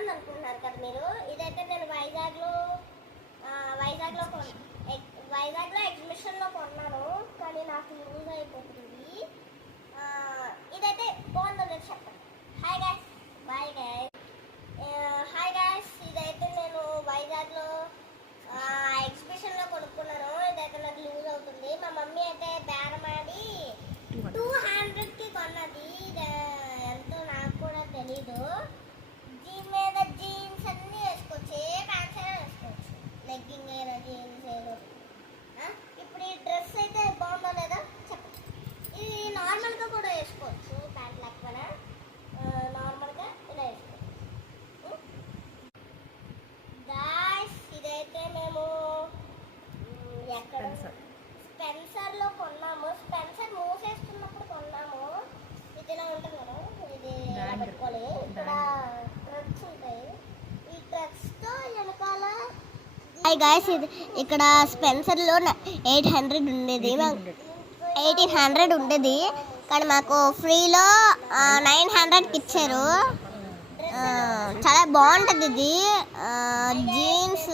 బాగుంది అనుకుంటున్నారు కదా మీరు. ఇదైతే నేను వైజాగ్లో ఎగ్జిబిషన్లో కొన్నాను, కానీ నాకు యూజ్ అయిపోతుంది. ఇదైతే బాగుందో లేదు చెప్పండి. Hi guys, bye guys. Hi guys, ఇదైతే నేను వైజాగ్లో ఎగ్జిబిషన్లో కొనుక్కున్నాను. ఇదైతే నాకు యూజ్ అవుతుంది. మా మమ్మీ అయితే బేరమాడి 200కి కొన్నది. ఎంతో నాకు కూడా తెలీదు. దీని మీద జీన్స్ అన్నీ వేసుకోవచ్చు, ఏ ప్యాంట్స్ అయినా వేసుకోవచ్చు, లెగ్గింగ్ అయినా జీన్స్ ఏదో. ఇప్పుడు ఈ డ్రెస్ అయితే బాగుందో లేదా చెప్పండి. ఇది నార్మల్గా కూడా వేసుకోవచ్చు, ప్యాంట్ లేకపోయినా నార్మల్గా ఇలా వేసుకోవచ్చు. గాయ్స్, ఇదైతే మేము ఎక్కడ స్పెన్సర్లో కొన్నాము. స్పెన్సర్ మూసేస్తున్నప్పుడు కొన్నాము. ఇది ఇలా ఉంటుంది కదా, ఇది పెట్టుకోవాలి. ఇక్కడ ట్రక్స్ ఉంటాయి. ఈ ట్రక్స్తో వెనకాల హాయ్ గాయస్, ఇది ఇక్కడ స్పెన్సర్లో 800 ఉండేది, 1800 ఉండేది, కానీ మాకు ఫ్రీలో 900కి ఇచ్చారు. చాలా బాగుంటుంది ఇది జీన్స్.